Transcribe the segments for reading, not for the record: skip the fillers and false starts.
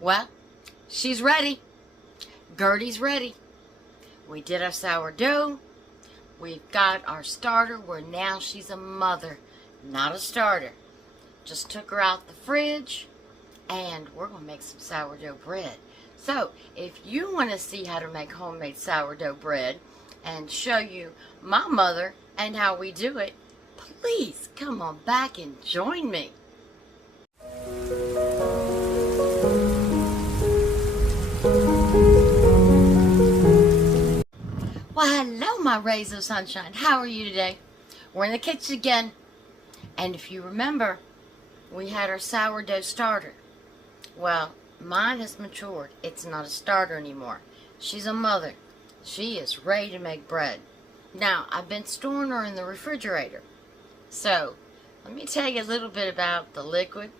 Well, she's ready. Gertie's ready. We did our sourdough. We've got our starter where now she's a mother, not a starter. Just took her out the fridge and we're going to make some sourdough bread. So, if you want to see how to make homemade sourdough bread and show you my mother and how we do it, please come on back and join me. Well, hello, my rays of sunshine. How are you today? We're in the kitchen again. And if you remember, we had our sourdough starter. Well, mine has matured. It's not a starter anymore. She's a mother. She is ready to make bread. Now, I've been storing her in the refrigerator. So, let me tell you a little bit about the liquid,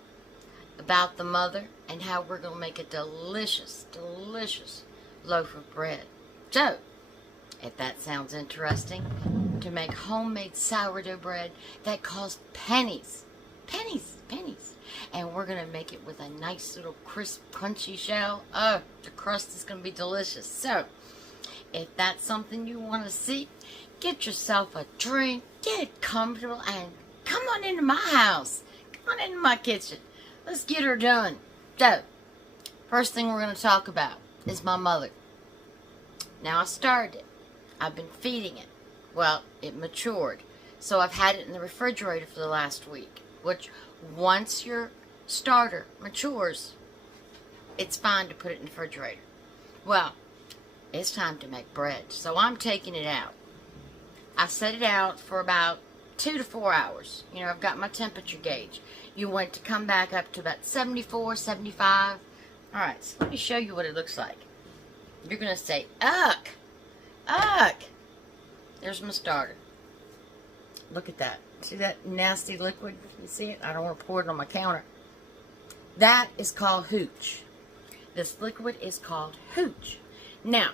about the mother, and how we're going to make a delicious, delicious loaf of bread. So, if that sounds interesting, to make homemade sourdough bread that costs pennies, pennies, and we're going to make it with a nice little crisp, crunchy shell. Oh, the crust is going to be delicious. So, if that's something you want to see, get yourself a drink, get comfortable, and come on into my house. Come on into my kitchen. Let's get her done. So, first thing we're going to talk about is my mother. Now, I started it. I've been feeding it. Well, it matured. So I've had it in the refrigerator for the last week. Which, once your starter matures, it's fine to put it in the refrigerator. Well, it's time to make bread. So I'm taking it out. I set it out for about 2 to 4 hours. You know, I've got my temperature gauge. You want it to come back up to about 74, 75. Alright, so let me show you what it looks like. You're going to say, ugh! Ugh! There's my starter. Look at that. See that nasty liquid? You see it? I don't want to pour it on my counter. That is called hooch. This liquid is called hooch. Now,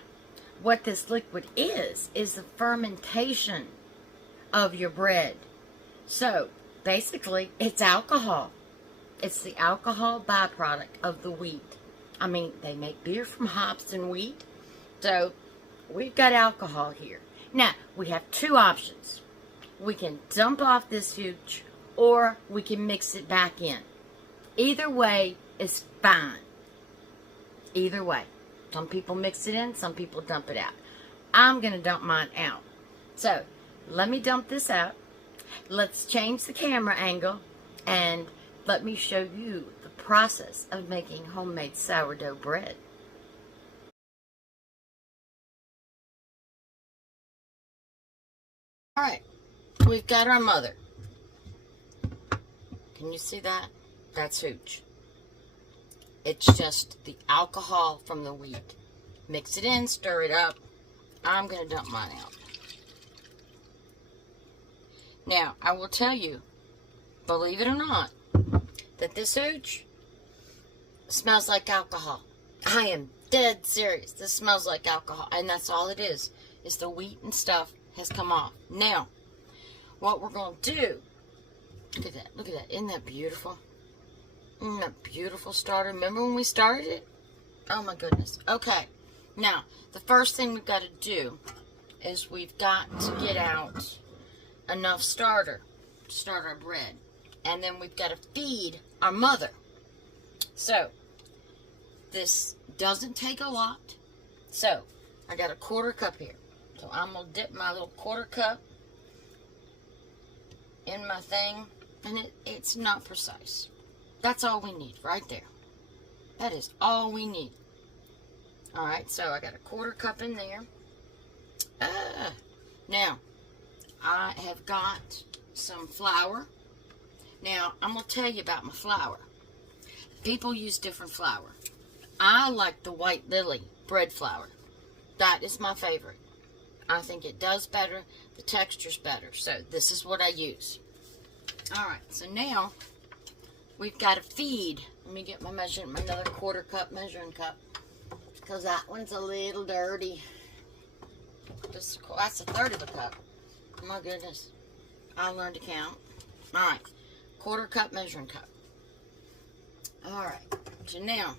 what this liquid is the fermentation of your bread. So, basically, it's alcohol. It's the alcohol byproduct of the wheat. I mean, they make beer from hops and wheat. So, we've got alcohol here. Now, we have two options. We can dump off this hooch, or we can mix it back in. Either way is fine. Either way. Some people mix it in, some people dump it out. I'm going to dump mine out. So, let me dump this out. Let's change the camera angle, and let me show you the process of making homemade sourdough bread. Alright, we've got our mother. Can you see that? That's hooch. It's just the alcohol from the wheat. Mix it in, stir it up. I'm going to dump mine out. Now, I will tell you, believe it or not, that this hooch smells like alcohol. I am dead serious. This smells like alcohol, and that's all it is the wheat and stuff has come off. Now, what we're going to do, look at that, isn't that beautiful? Isn't that beautiful starter? Remember when we started it? Oh my goodness. Okay, now, the first thing we've got to do is we've got to get out enough starter to start our bread. And then we've got to feed our mother. So, this doesn't take a lot. So, I got a 1/4 cup here. So I'm going to dip my little 1/4 cup in my thing. And it's not precise. That's all we need right there. That is all we need. Alright, so I got a 1/4 cup in there. Now, I have got some flour. Now, I'm going to tell you about my flour. People use different flour. I like the White Lily bread flour. That is my favorite. I think it does better. The texture's better. So, this is what I use. Alright, so now, we've got to feed. Let me get my another 1/4 cup measuring cup. Because that one's a little dirty. That's 1/3 of a cup. Oh my goodness. I learned to count. Alright. 1/4 cup measuring cup. Alright. So now,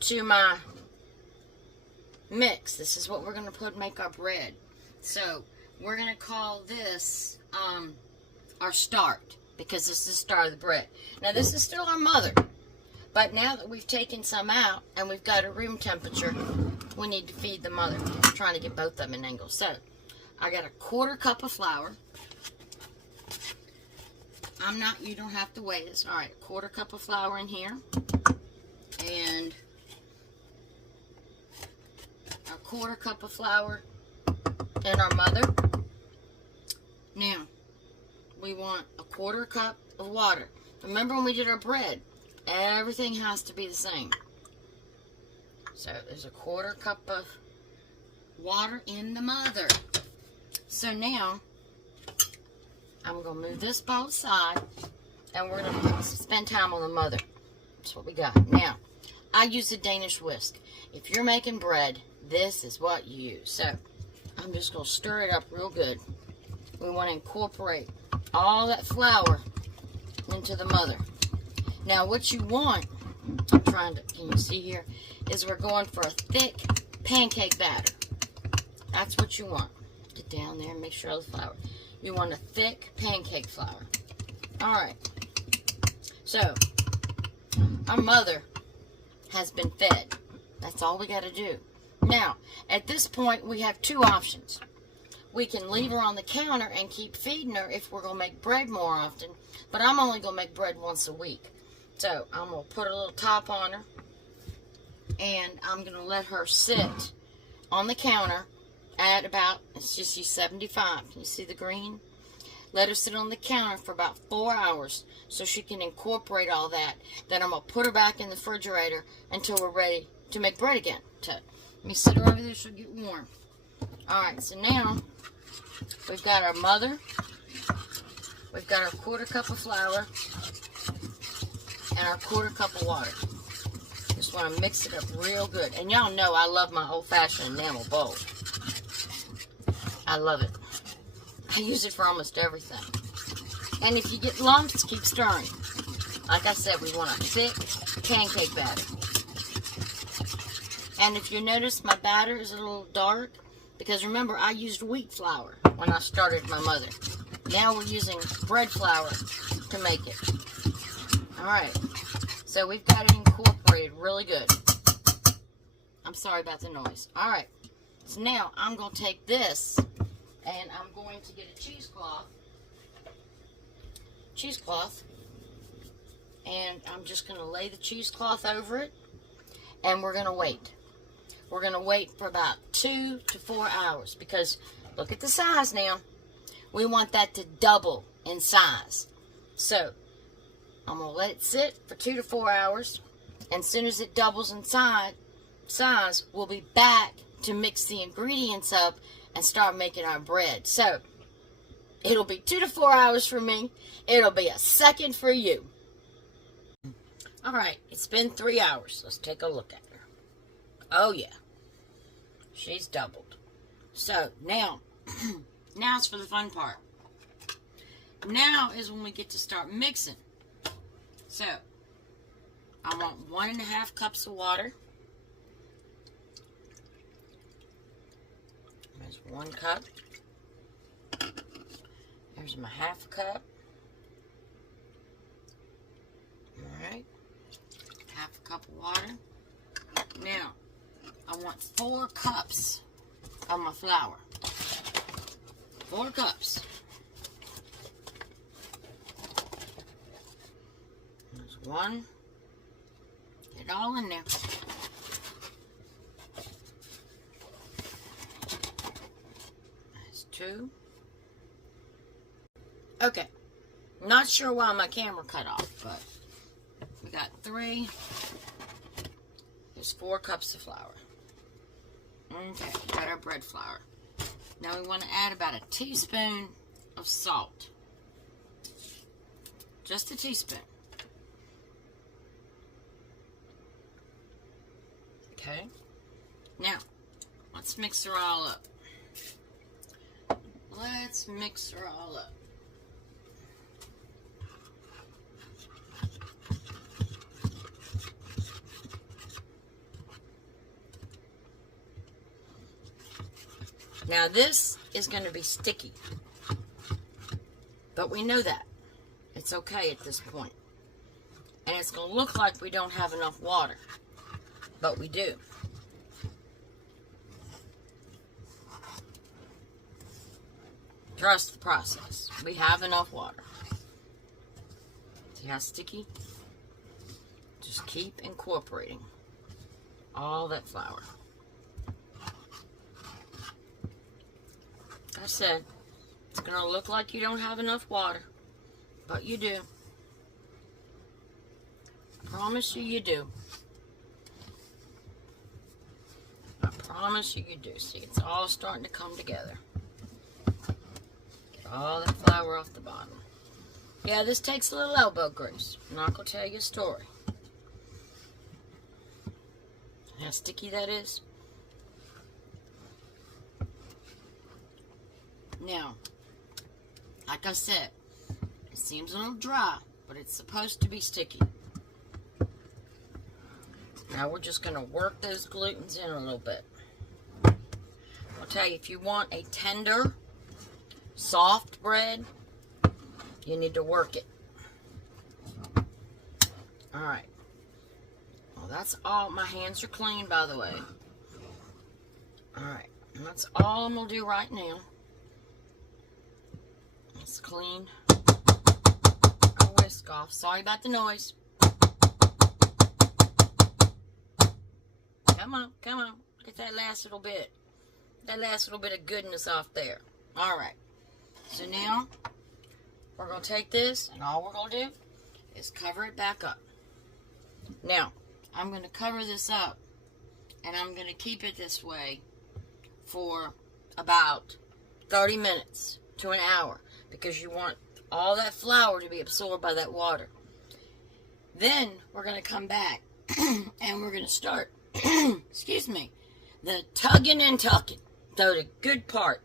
to my mix. This is what we're going to make our bread. So we're going to call this our start, because this is the start of the bread. Now this is still our mother, but now that we've taken some out and we've got a room temperature, we need to feed the mother. I'm trying to get both of them in angles. So I got a 1/4 cup of flour. You don't have to weigh this. All right, 1/4 cup of flour in here, and a 1/4 cup of flour in our mother. Now, we want a 1/4 cup of water. Remember when we did our bread, everything has to be the same. So there's a 1/4 cup of water in the mother. So now, I'm going to move this bowl aside, and we're going to spend time on the mother. That's what we got. Now, I use a Danish whisk. If you're making bread, this is what you use. So, I'm just going to stir it up real good. We want to incorporate all that flour into the mother. Now, what you want, can you see here, is we're going for a thick pancake batter. That's what you want. Get down there and make sure all the flour. You want a thick pancake flour. Alright. So, our mother has been fed. That's all we got to do. Now, at this point, we have two options. We can leave her on the counter and keep feeding her if we're going to make bread more often. But I'm only going to make bread once a week. So, I'm going to put a little top on her. And I'm going to let her sit on the counter at about, it's just 75. Can you see the green? Let her sit on the counter for about 4 hours so she can incorporate all that. Then I'm going to put her back in the refrigerator until we're ready to make bread again. Let me sit her over there so she'll get warm. Alright, so now we've got our mother. We've got our 1/4 cup of flour and our 1/4 cup of water. Just want to mix it up real good. And y'all know I love my old-fashioned enamel bowl. I love it. I use it for almost everything. And if you get lumps, keep stirring. Like I said, we want a thick pancake batter. And if you notice, my batter is a little dark, because remember, I used wheat flour when I started my mother. Now we're using bread flour to make it. Alright, so we've got it incorporated really good. I'm sorry about the noise. Alright, so now I'm going to take this and I'm going to get a cheesecloth, and I'm just going to lay the cheesecloth over it, and we're going to wait. We're going to wait for about 2 to 4 hours, because look at the size now. We want that to double in size. So, I'm going to let it sit for 2 to 4 hours, and as soon as it doubles in size, we'll be back to mix the ingredients up and start making our bread. So, it'll be 2 to 4 hours for me. It'll be a second for you. Alright, it's been 3 hours. Let's take a look at her. Oh yeah, she's doubled. So, now it's for the fun part. Now is when we get to start mixing. So, I want 1.5 cups of water. There's 1 cup. There's my 1/2 cup. Alright. 1/2 cup of water. Now, I want 4 cups of my flour. 4 cups. There's 1. Get it all in there. There's 2. Okay. Not sure why my camera cut off, but we got 3. There's 4 cups of flour. Okay, got our bread flour. Now we want to add about a teaspoon of salt. Just a teaspoon. Okay. Now, let's mix her all up. Let's mix her all up. Now this is going to be sticky, but we know that. It's okay at this point. And it's going to look like we don't have enough water, but we do. Trust the process. We have enough water. See how sticky? Just keep incorporating all that flour. Like I said, it's going to look like you don't have enough water, but you do. I promise you, you do. I promise you, you do. See, it's all starting to come together. Get all that flour off the bottom. Yeah, this takes a little elbow grease. I'm not going to tell you a story. How sticky that is. Now, like I said, it seems a little dry, but it's supposed to be sticky. Now we're just going to work those glutens in a little bit. I'll tell you, if you want a tender, soft bread, you need to work it. Alright. Well, that's all. My hands are clean, by the way. Alright. And that's all I'm going to do right now. Let's clean our whisk off. Sorry about the noise. Come on, come on. Get that last little bit. That last little bit of goodness off there. Alright. So now, we're going to take this, and all we're going to do is cover it back up. Now, I'm going to cover this up, and I'm going to keep it this way for about 30 minutes to an hour, because you want all that flour to be absorbed by that water. Then, we're going to come back, and we're going to start excuse me, the tugging and tucking. So the good part.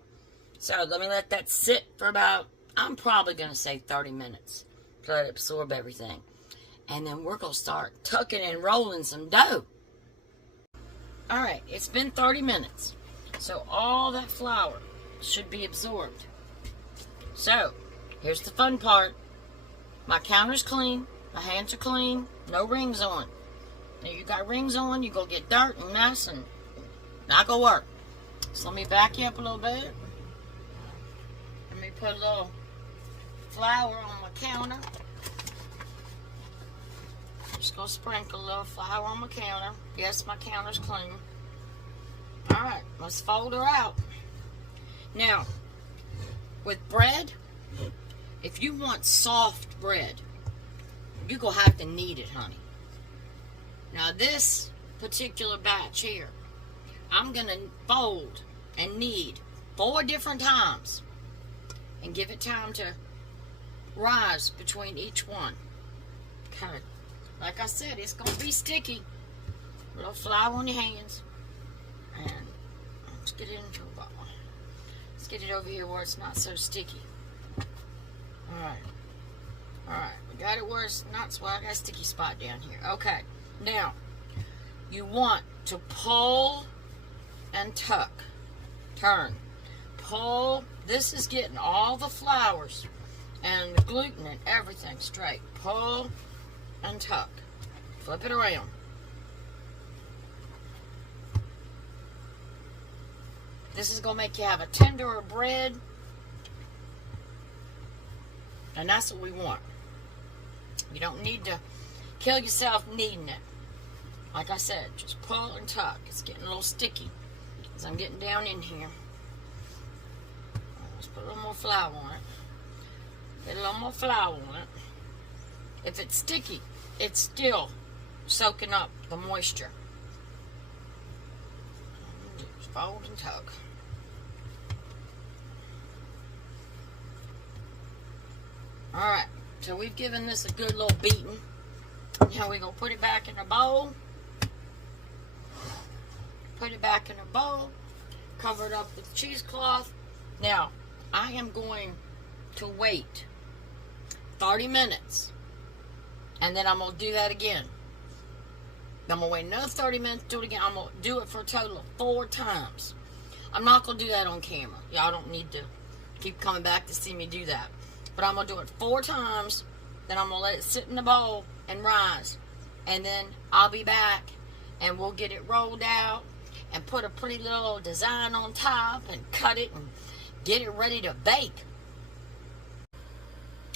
So let me let that sit for about, I'm probably going to say 30 minutes. To let it absorb everything. And then we're going to start tucking and rolling some dough. Alright, it's been 30 minutes. So all that flour should be absorbed. So, here's the fun part. My counter's clean. My hands are clean. No rings on. Now you got rings on, you go get dirt and mess and not gonna work. So let me back you up a little bit. Let me put a little flour on my counter. Just gonna sprinkle a little flour on my counter. Yes, my counter's clean. Alright, let's fold her out. Now, with bread, if you want soft bread, you're gonna have to knead it, honey. Now this particular batch here, I'm going to fold and knead 4 different times and give it time to rise between each one. Okay. Like I said, it's going to be sticky. A little flour on your hands. And let's get it into a bowl. Let's get it over here where it's not so sticky. Alright. Alright. We got it where it's not, so I got a sticky spot down here. Okay. Now, you want to pull and tuck. Turn. Pull. This is getting all the flours and the gluten and everything straight. Pull and tuck. Flip it around. This is going to make you have a tenderer bread. And that's what we want. You don't need to kill yourself kneading it. Like I said, just pull and tuck. It's getting a little sticky as I'm getting down in here. Let's put a little more flour on it. Get a little more flour on it. If it's sticky, it's still soaking up the moisture. Just fold and tug. Alright, so we've given this a good little beating. Now we're going to put it back in a bowl. Put it back in a bowl. Cover it up with cheesecloth. Now, I am going to wait 30 minutes. And then I'm going to do that again. I'm going to wait another 30 minutes, do it again. I'm going to do it for a total of 4 times. I'm not going to do that on camera. Y'all don't need to keep coming back to see me do that. But I'm going to do it 4 times. Then I'm going to let it sit in the bowl and rise. And then I'll be back and we'll get it rolled out and put a pretty little design on top and cut it and get it ready to bake.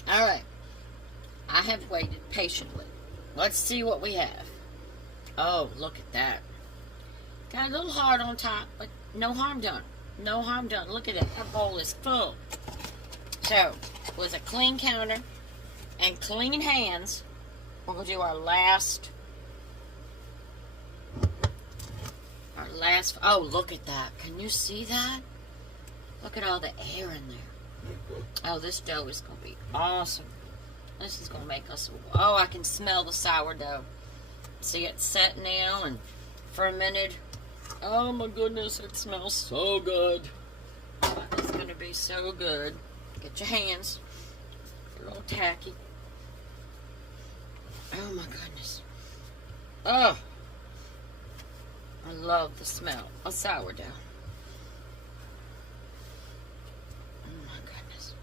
Alright. I have waited patiently. Let's see what we have. Oh, look at that. Got a little hard on top, but no harm done. No harm done. Look at it. Our bowl is full. So, with a clean counter and clean hands, we're going to do our last, oh, look at that. Can you see that? Look at all the air in there. Oh, this dough is going to be awesome. This is going to make us, oh, I can smell the sourdough. See it set now and fermented. Oh my goodness, it smells so good. It's going to be so good. Get your hands. They're a little tacky. Oh my goodness. Oh. I love the smell of sourdough. Oh my goodness.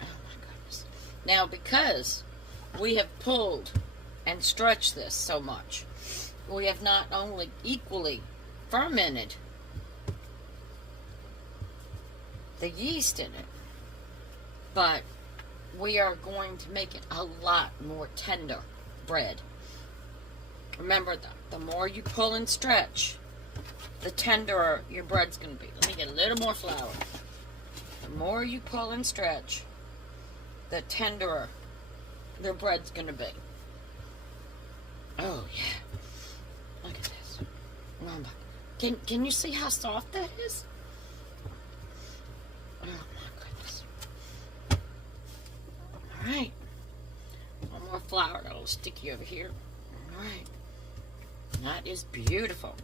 Oh my goodness. Now, because we have pulled and stretched this so much, we have not only equally fermented the yeast in it, but we are going to make it a lot more tender bread. Remember, the more you pull and stretch, the tenderer your bread's going to be. Let me get a little more flour. The more you pull and stretch, the tenderer their bread's going to be. Oh, yeah. Look at this. Oh my. Can you see how soft that is? Oh, my goodness. All right. One more flour. Got a little sticky over here. All right. That is beautiful.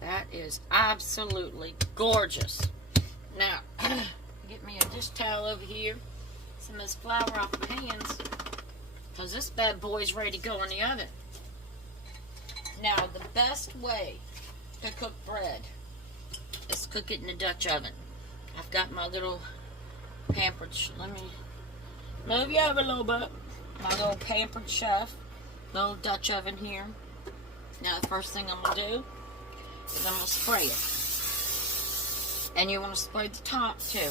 That is absolutely gorgeous. Now, get me a dish towel over here. Some of this flour off my hands, because this bad boy's ready to go in the oven. Now, the best way to cook bread is cook it in a Dutch oven. I've got my little pampered, let me move you over a little bit. My little pampered chef, little Dutch oven here. Now, the first thing I'm going to do is I'm going to spray it. And you want to spray the top, too.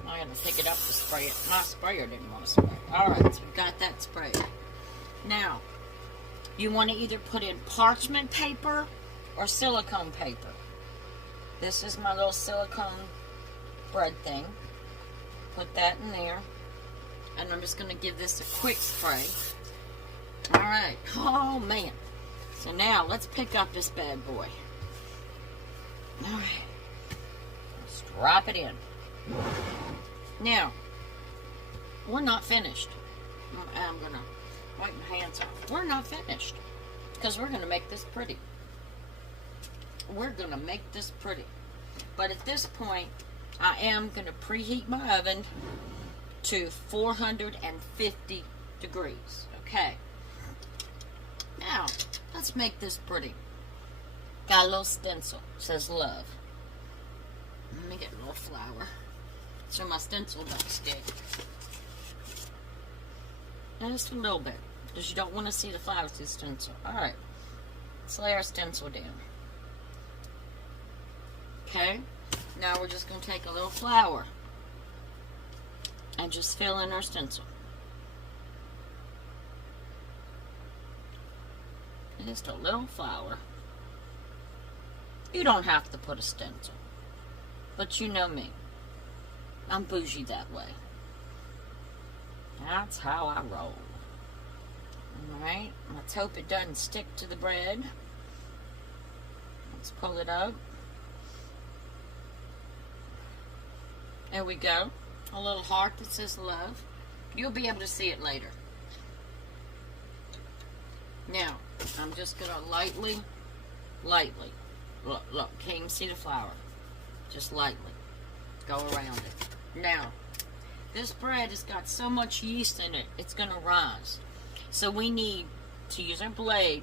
I'm going to pick it up to spray it. My sprayer didn't want to spray it. Alright, so we've got that sprayed. Now, you want to either put in parchment paper or silicone paper. This is my little silicone bread thing. Put that in there. And I'm just going to give this a quick spray. Alright. Oh, man. So now, let's pick up this bad boy. Alright. Let's drop it in. Now, we're not finished. I'm going to wipe my hands off. We're not finished. Because we're going to make this pretty. We're going to make this pretty. But at this point, I am going to preheat my oven to 450 degrees. Okay. Now, let's make this pretty. Got a little stencil. It says love. Let me get a little flour so my stencil don't stick. And just a little bit, because you don't want to see the flour through the stencil. Alright. Let's lay our stencil down. Okay. Now we're just going to take a little flour and just fill in our stencil. Just a little flour. You don't have to put a stencil, but you know me. I'm bougie that way. That's how I roll. Alright, let's hope it doesn't stick to the bread. Let's pull it up. There we go. A little heart that says love. You'll be able to see it later. Now, I'm just going to lightly, look, can't even see the flour. Just lightly go around it. Now, this bread has got so much yeast in it, it's going to rise. So we need to use our blade,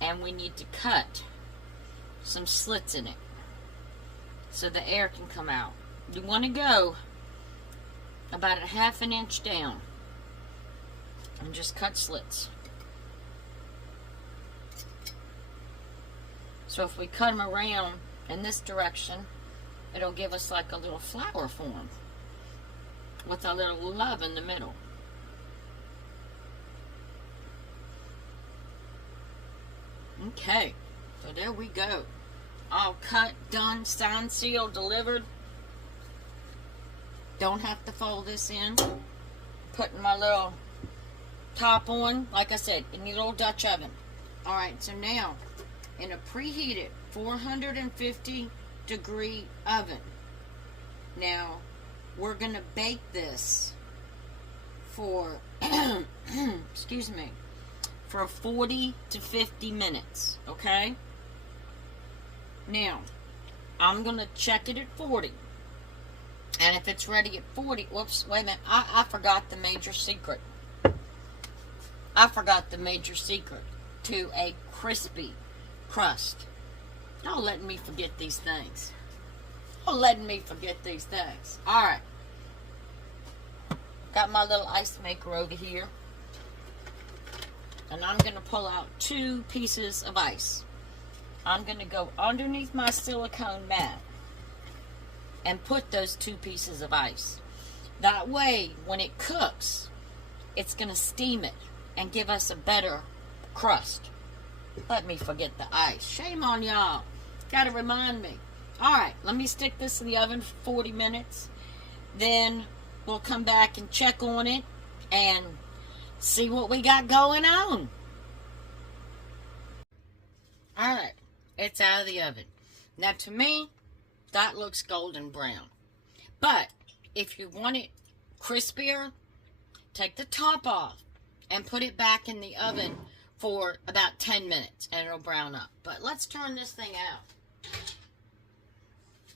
and we need to cut some slits in it so the air can come out. You want to go about a 1/2 inch down and just cut slits. So if we cut them around in this direction, it'll give us like a little flower form with a little love in the middle. Okay, so there we go. All cut, done, signed, sealed, delivered. Don't have to fold this in. Putting my little top on, like I said, in the little Dutch oven. Alright, so now, in a preheated 450 degree oven. Now, we're going to bake this for, excuse me, for 40 to 50 minutes, okay? Now, I'm going to check it at 40. And if it's ready at 40, whoops, wait a minute, I forgot the major secret. I forgot the major secret to a crispy crust. Don't let me forget these things. Don't let me forget these things. Alright. Got my little ice maker over here. And I'm going to pull out 2 pieces of ice. I'm going to go underneath my silicone mat and put those 2 pieces of ice. That way, when it cooks, it's going to steam it and give us a better crust. Let me forget the ice. Shame on y'all. Gotta remind me. Alright, let me stick this in the oven for 40 minutes. Then we'll come back and check on it and see what we got going on. Alright, it's out of the oven. Now to me, that looks golden brown. But if you want it crispier, take the top off and put it back in the oven for about 10 minutes and it'll brown up. But let's turn this thing out.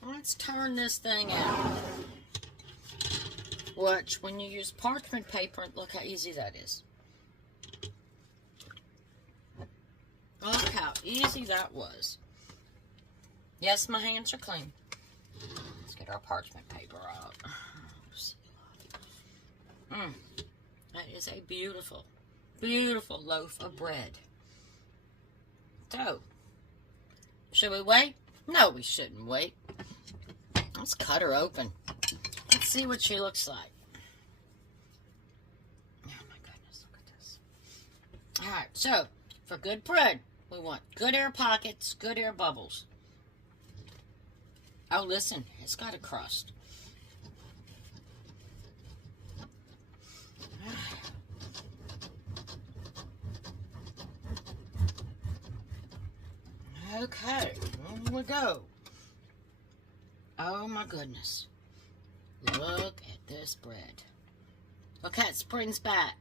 Let's turn this thing out. Watch, when you use parchment paper, look how easy that is. Look how easy that was. Yes, my hands are clean. Let's get our parchment paper out. That is a beautiful, beautiful loaf of bread. So, should we wait? No, we shouldn't wait. Let's cut her open. Let's see what she looks like. Oh my goodness, look at this. Alright, so, for good bread, we want good air pockets, good air bubbles. Oh, listen, it's got a crust. Okay, here we go. Oh my goodness. Look at this bread. Look how it springs back.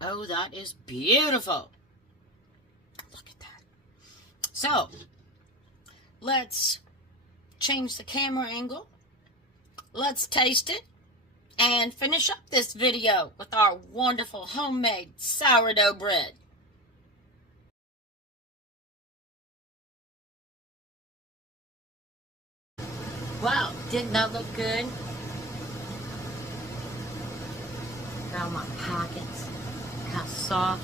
Oh, that is beautiful. Look at that. So, let's change the camera angle. Let's taste it and finish up this video with our wonderful homemade sourdough bread. Wow, didn't that look good? Got my pockets. How soft.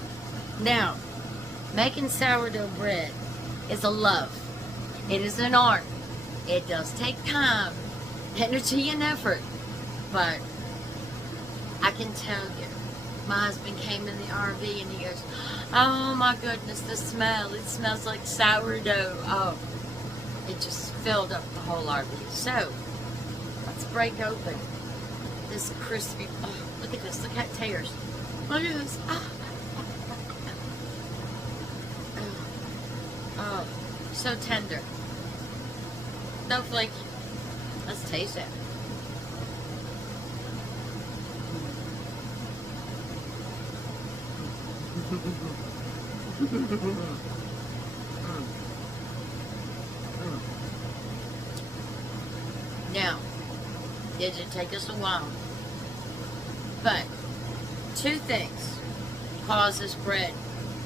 Now, making sourdough bread is a love. It is an art. It does take time, energy, and effort. But I can tell you, my husband came in the RV and he goes, oh my goodness, the smell. It smells like sourdough. Oh. It just filled up the whole RV. So, let's break open this crispy. Oh, look at this. Look how it tears. Look at this. Oh, oh, so tender. So flaky. Let's taste it. Now, did it take us a while? But 2 things cause this bread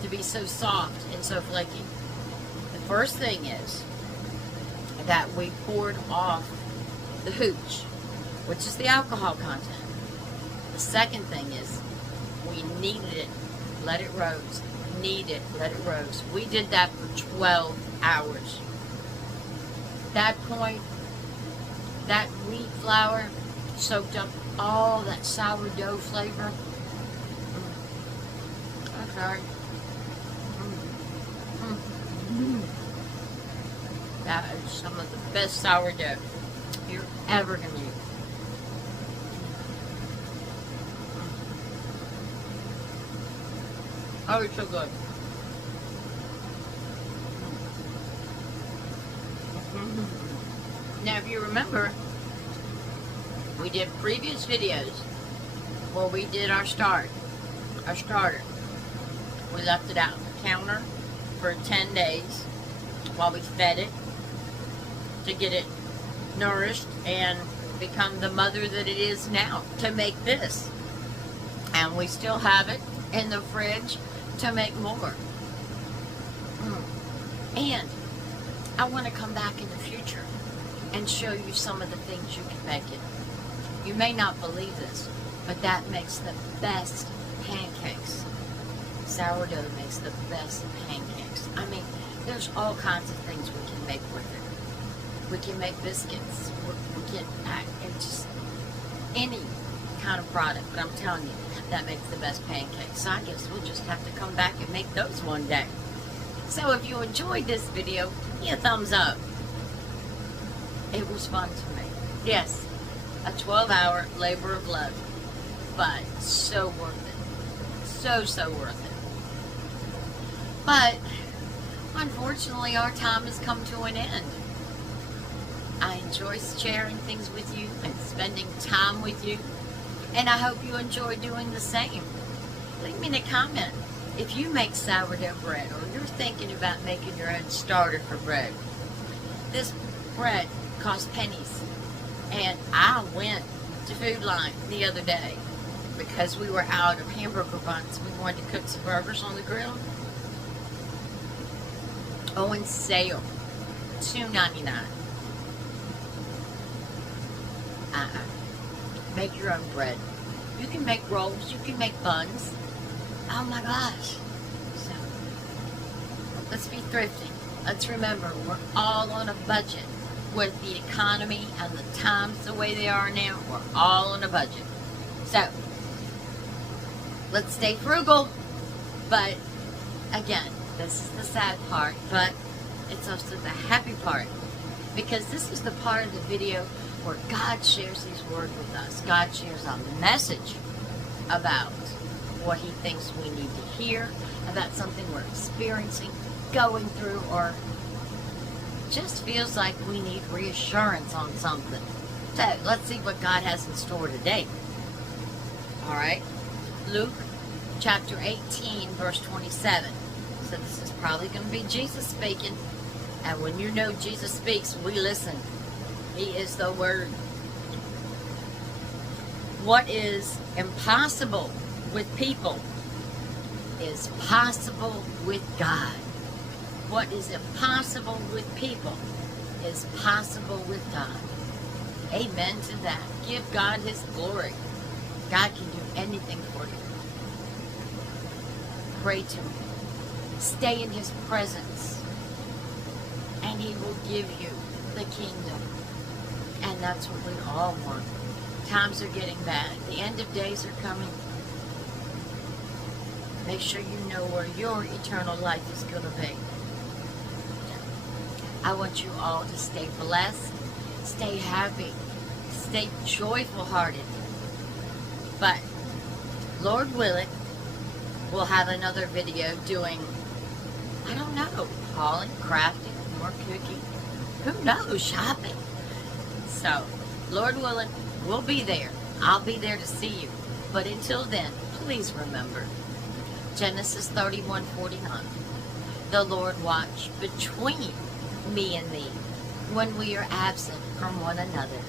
to be so soft and so flaky. The first thing is that we poured off the hooch, which is the alcohol content. The second thing is we kneaded it, let it roast. Knead it, let it roast. We did that for 12 hours. At that point, that wheat flour soaked up all that sourdough flavor. I'm sorry. That is some of the best sourdough you're ever going to use. Oh, it's so good. Now, if you remember, we did previous videos where we did our starter. We left it out on the counter for 10 days while we fed it to get it nourished and become the mother that it is now to make this. And we still have it in the fridge to make more. And I want to come back in the future and show you some of the things you can make it. You may not believe this, but that makes the best pancakes. Sourdough makes the best pancakes. I mean, there's all kinds of things we can make with it. We can make biscuits. We can just any kind of product. But I'm telling you, that makes the best pancakes. So I guess we'll just have to come back and make those one day. So if you enjoyed this video, give me a thumbs up. It was fun to me. Yes, a 12-hour labor of love, but so worth it. So worth it. But unfortunately, our time has come to an end. I enjoy sharing things with you and spending time with you. And I hope you enjoy doing the same. Leave me a comment if you make sourdough bread or you're thinking about making your own starter for bread. This bread costs pennies. And I went to Food Line the other day because we were out of hamburger buns. We wanted to cook some burgers on the grill. Oh, and sale. $2.99. Make your own bread. You can make rolls. You can make buns. Oh my gosh. So, let's be thrifty. Let's remember, we're all on a budget. With the economy and the times the way they are now, we're all on a budget. So, let's stay frugal. But, again, this is the sad part, but it's also the happy part. Because this is the part of the video where God shares His Word with us. God shares a message about what He thinks we need to hear, about something we're experiencing, going through, or just feels like we need reassurance on something. So, let's see what God has in store today. Alright? Luke chapter 18, verse 27. So this is probably going to be Jesus speaking. And when you know Jesus speaks, we listen. He is the Word. What is impossible with people is possible with God. What is impossible with people is possible with God. Amen to that. Give God His glory. God can do anything for you. Pray to Him. Stay in His presence. And He will give you the kingdom. And that's what we all want. Times are getting bad. The end of days are coming. Make sure you know where your eternal life is going to be. I want you all to stay blessed, stay happy, stay joyful-hearted. But, Lord willing, we'll have another video doing, I don't know, hauling, crafting, more cooking. Who knows? Shopping. So, Lord willing, we'll be there. I'll be there to see you. But until then, please remember, Genesis 31:49. The Lord watched between me and thee when we are absent from one another.